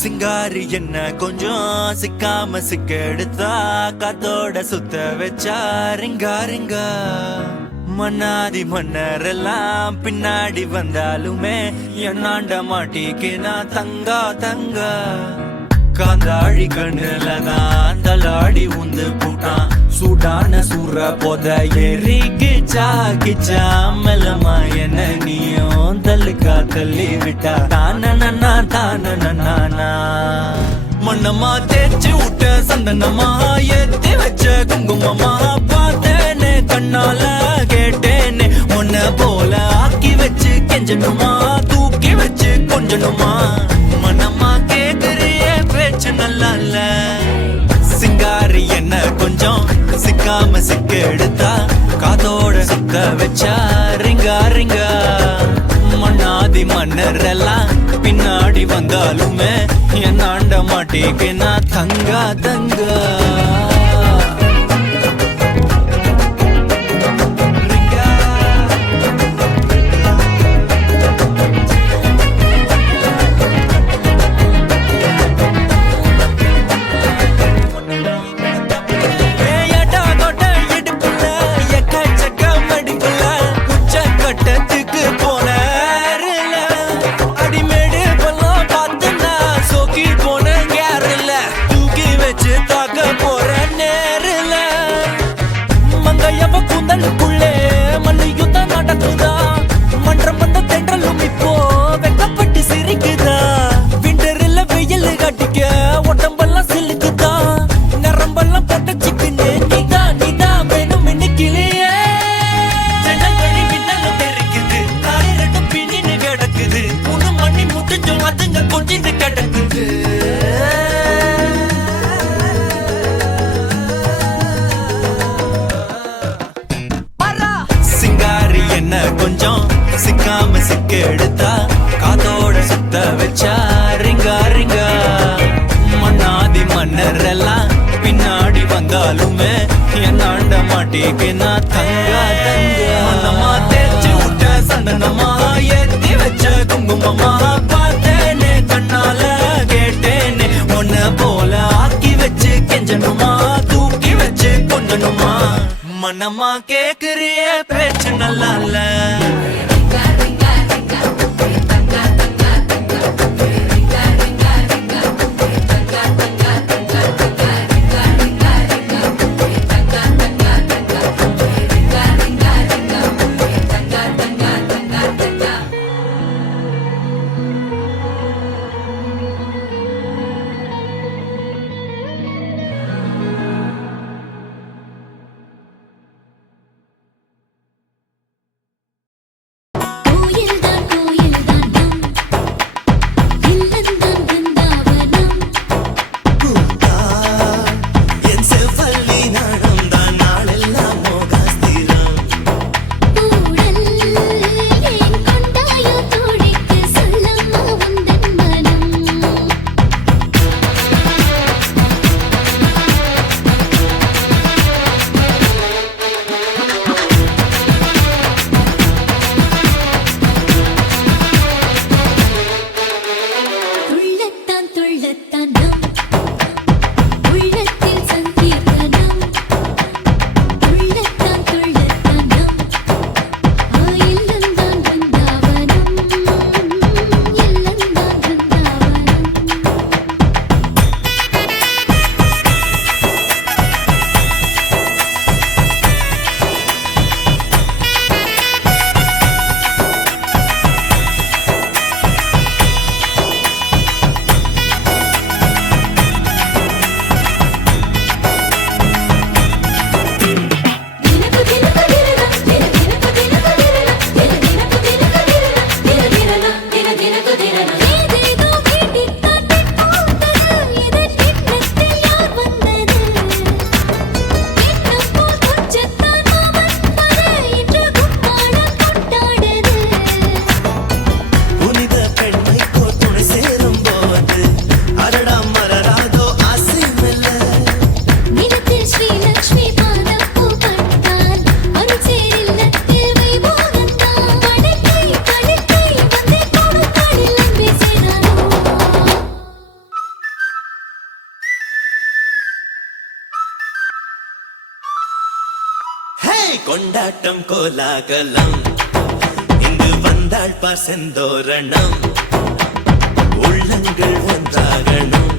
சிங்காரி என்ன கொஞ்சம் சிக்காம சிக்க எடுத்தா காத்தோட சுத்த வச்சா ரிங்கா ரிங்கா மன்னாதி மன்னரெல்லாம் பின்னாடி வந்தாலுமே என்னாண்ட மாட்டிக்கு நான் தங்கா தங்கா காந்தாழி கண்ணுலதான் தலாடி உந்து போட்டான் சூடான சூற போத ஏறி கிச்சா கிச்சா மெல்லமா என்ன நீயும் தள்ளுக்கா தள்ளி விட்டா தானனா தானனா மண்ணம்மா தேய்ச்சி விட்ட சந்தனமா ஏத்தி வச்ச குங்குமமா பார்த்தேனே கண்ணால கேட்டேனே உன்ன போல ஆக்கி வச்சு கெஞ்சணுமா தூக்கி வச்சு கொஞ்சணுமா மனமா கேக்குறிய பேச்சு நல்லா இல்ல சிங்காரி என்ன கொஞ்சம் சிக்காம சிக்க எடுத்தா காதோட சுத்த வச்சா ரிங்கா ரிங்கா மண்ணாதி மன்னர் எல்லாம் பின்னாடி வந்தாலுமே என் ஆண்ட மாட்டேக்கு நான் தங்கா தங்கா கூந்தலுக்குள்ளே மல்லியுத்தம் நடக்குதா மன்றம் வந்த தென்றலும் இப்போ வெக்கப்பட்டு சிரிக்குதா விண்டரில் வெயில் கட்டிக்க உடம்பெல்லாம் சிலுக்குதா நரம்பெல்லாம் பொட்டச்சிக்குன்னு நீதான் வேணும் இன்னைக்கிலேயே ஜனங்கடி விண்ணலும் தெரிக்குது காரி ரெண்டும் பின்னின்னு கிடக்குது உன்னு மண்ணி முட்டிச்சும் அதுங்க கொஞ்சின்னு கிடக்குது என்ன கொஞ்சம் சிக்காம சிக்க எடுத்தா காதோட சுத்த வச்சா ரிங்கா ரிங்கா மண்ணாதி மன்னர் எல்லாம் பின்னாடி வந்தாலுமே என் ஆண்ட மாட்டேக்கு நான் தங்கா தங்கா மனமா தேய்ச்சி விட்ட சந்தனமா ஏத்தி வச்ச குங்குமமா பார்த்தேனே கண்ணால கேட்டேனே உன்ன போல ஆக்கி வச்சு கெஞ்சணுமா தூக்கி வச்சு கொஞ்சணுமா மனமா கேக்குறிய பேச்சு நல்லா இல்ல கொண்டாட்டம் கோலாகலம் இங்கு வந்தாள் பார் செந்தோரணம் உள்ளங்கள் ஒன்றாகணும்